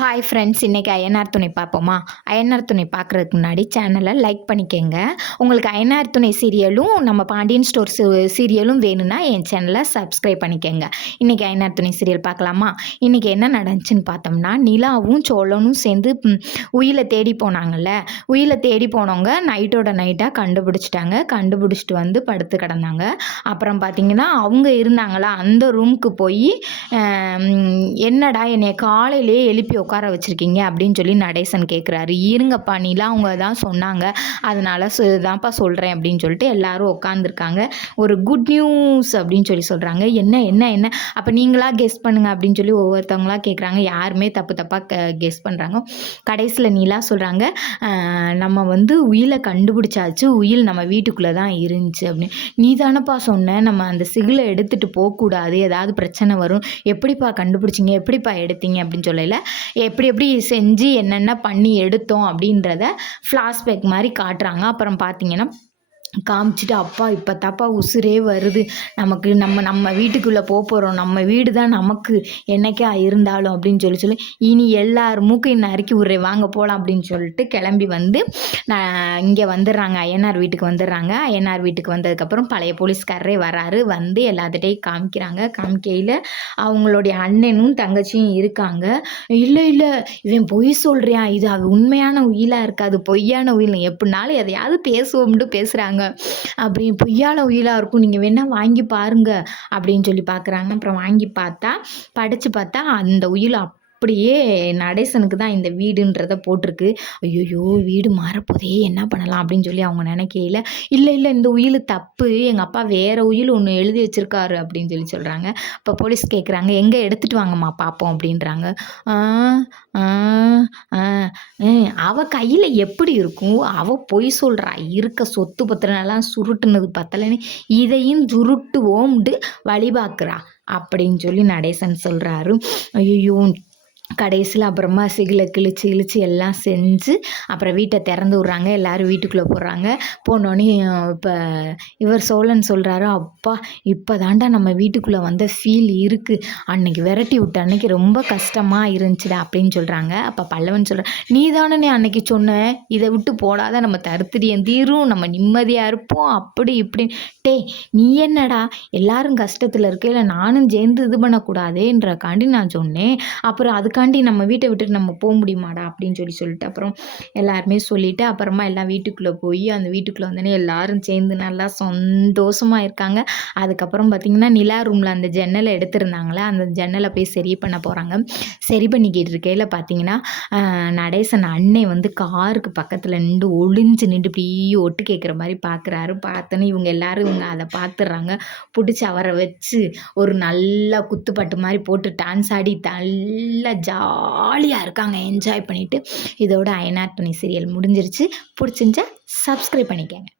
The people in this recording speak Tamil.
ஹாய் ஃப்ரெண்ட்ஸ், இன்றைக்கி அய்யனார் துணை பார்ப்போமா? அய்யனார் துணை பார்க்குறதுக்கு முன்னாடி சேனலை லைக் பண்ணிக்கங்க. உங்களுக்கு அய்யனார் துணை சீரியலும் நம்ம பாண்டியன் ஸ்டோர்ஸ் சீரியலும் வேணும்னா என் சேனலை சப்ஸ்கிரைப் பண்ணிக்கங்க. இன்றைக்கி அய்யனார் துணை சீரியல் பார்க்கலாமா? இன்றைக்கி என்ன நடந்துச்சுன்னு பார்த்தோம்னா, நிலாவும் சோழனும் சேர்ந்து உயிலை தேடி போனாங்கல்ல. உயிலை தேடி போனவங்க நைட்டோட நைட்டாக கண்டுபிடிச்சிட்டாங்க. கண்டுபிடிச்சிட்டு வந்து படுத்து கிடந்தாங்க. அப்புறம் பார்த்திங்கன்னா அவங்க இருந்தாங்களா அந்த ரூமுக்கு போய் என்னடா என்னை காலையிலேயே எழுப்பி உட்கார வச்சுருக்கீங்க அப்படின்னு சொல்லி நடேசன் கேட்குறாரு. இருங்கப்பா, நிலா அவங்க தான் சொன்னாங்க, அதனால தான்ப்பா சொல்கிறேன் அப்படின்னு சொல்லிட்டு எல்லாரும் உட்காந்துருக்காங்க. ஒரு குட் நியூஸ் அப்படின்னு சொல்லி சொல்கிறாங்க. என்ன என்ன என்ன அப்போ நீங்களா கெஸ் பண்ணுங்க அப்படின்னு சொல்லி ஒவ்வொருத்தவங்களா கேட்குறாங்க. யாருமே தப்பாக கெஸ் பண்ணுறாங்க. கடைசியில் நிலா சொல்கிறாங்க, நம்ம உயிலை கண்டுபிடிச்சாச்சு, உயில் நம்ம வீட்டுக்குள்ளே தான் இருந்துச்சு அப்படின்னு. நீ தானப்பா சொன்ன நம்ம அந்த சிகிலை எடுத்துகிட்டு போகக்கூடாது, ஏதாவது பிரச்சனை வரும், எப்படிப்பா கண்டுபிடிச்சிங்க, எப்படிப்பா எடுத்தீங்க அப்படின்னு சொல்லல. எப்படி செஞ்சு என்னென்ன பண்ணி எடுத்தோம் அப்படின்றத ஃப்ளாஷ்பேக் மாதிரி காட்டுறாங்க. அப்புறம் பார்த்தீங்கன்னா காமிச்சிட்டு, அப்பா இப்போ தாப்பா உசுரே வருது, நமக்கு நம்ம வீட்டுக்குள்ளே போகிறோம், நம்ம வீடு தான் நமக்கு என்னைக்கா இருந்தாலும் அப்படின்னு சொல்லி இனி எல்லார் மூக்கையும் நறுக்கி விட்றேன், வாங்க போகலாம் அப்படின்னு சொல்லிட்டு கிளம்பி இங்கே வந்துடுறாங்க. அய்யனார் வீட்டுக்கு வந்துடுறாங்க. அய்யனார் வீட்டுக்கு வந்ததுக்கப்புறம் பழைய போலீஸ்காரரே வராரு. வந்து எல்லாத்துட்டையும் காமிக்கிறாங்க. காமிக்கையில் அவங்களுடைய அண்ணனும் தங்கச்சியும் இருக்காங்க. இல்லை இவன் பொய் சொல்கிறான், இது அது உண்மையான உயிலாக இருக்காது, பொய்யான உயில், எப்படினாலும் எதையாவது பேசுவோம்னு பேசுகிறாங்க. அப்படி பொய்யால உயிலாக இருக்கும், நீங்கள் வேணால் வாங்கி பாருங்க அப்படின்னு சொல்லி பார்க்குறாங்க. அப்புறம் வாங்கி படித்து பார்த்தா அந்த உயில் அப்படியே நடேசனுக்கு தான் இந்த வீடுன்றதை போட்டிருக்கு. ஐயோ, வீடு மாறப்போதே, என்ன பண்ணலாம் அப்படின்னு சொல்லி அவங்க நினைக்கையில், இல்லை இந்த உயில் தப்பு, எங்கள் அப்பா வேறு உயில் ஒன்று எழுதி வச்சுருக்காரு அப்படின்னு சொல்லி சொல்கிறாங்க. இப்போ போலீஸ் கேட்குறாங்க, எங்கே எடுத்துகிட்டு வாங்கம்மா பார்ப்போம் அப்படின்றாங்க. அவள் கையில் எப்படி இருக்கும், அவள் பொய் சொல்கிறா, இருக்க சொத்து பத்திரம்லாம் சுருட்டுனது பத்தலைன்னு இதையும் சுருட்டுவோம்ட்டு வழி பார்க்குறா அப்படின்னு சொல்லி நடேசன் சொல்கிறாரு. ஐயோ, கடைசியில் அப்புறமா சிகிலை கிழிச்சு எல்லாம் செஞ்சு அப்புறம் வீட்டை திறந்து விட்றாங்க. எல்லோரும் வீட்டுக்குள்ளே போடுறாங்க. போனோடனே இப்போ இவர் சோழன் சொல்கிறாரு, அப்பா இப்போ தாண்டா நம்ம வீட்டுக்குள்ளே வந்த ஃபீல் இருக்குது, அன்னைக்கு விரட்டி விட்ட அன்னைக்கு ரொம்ப கஷ்டமாக இருந்துச்சுடா அப்படின்னு சொல்கிறாங்க. அப்போ பல்லவன் சொல்கிறேன், நீ தானே அன்னைக்கு சொன்ன, இதை விட்டு போடாத, நம்ம தருத்திரியம் தீரும், நம்ம நிம்மதியாக இருப்போம், அப்படி இப்படின்னு. நீ என்னடா எல்லாரும் கஷ்டத்தில் இருக்கையில் நானும் சேர்ந்து இது பண்ணக்கூடாதேன்றக்காண்டி நான் சொன்னேன், அப்புறம் அதுக்காண்டி நம்ம வீட்டை விட்டுட்டு நம்ம போக முடியுமாடா அப்படின்னு சொல்லிட்டு அப்புறம் எல்லாருமே சொல்லிவிட்டு அப்புறமா எல்லாம் வீட்டுக்குள்ளே போய் அந்த வீட்டுக்குள்ளே வந்தோடனே எல்லாரும் சேர்ந்து நல்லா சந்தோஷமாக இருக்காங்க. அதுக்கப்புறம் பார்த்திங்கன்னா நிலா ரூமில் அந்த ஜன்னலை எடுத்திருந்தாங்களே, அந்த ஜன்னலை போய் சரி பண்ண போகிறாங்க. சரி பண்ணிக்கிட்டு இருக்கையில் பார்த்திங்கன்னா நடேசன் அன்னை காருக்கு பக்கத்தில் ஒளிஞ்சு நின்று இப்படி ஒட்டு கேட்குற மாதிரி பார்க்குறாரு. பார்த்தோன்னே இவங்க எல்லாரும் அதை பார்த்துடுறாங்க. பிடிச்சி அவரை வச்சு ஒரு நல்ல குத்துப்பட்டு மாதிரி போட்டு டான்ஸ் ஆடி நல்லா ஜாலியாக இருக்காங்க, என்ஜாய் பண்ணிவிட்டு. இதோட அய்யனார் துணை சீரியல் முடிஞ்சிருச்சு. பிடிச்சிருந்தா சப்ஸ்கிரைப் பண்ணிக்கங்க.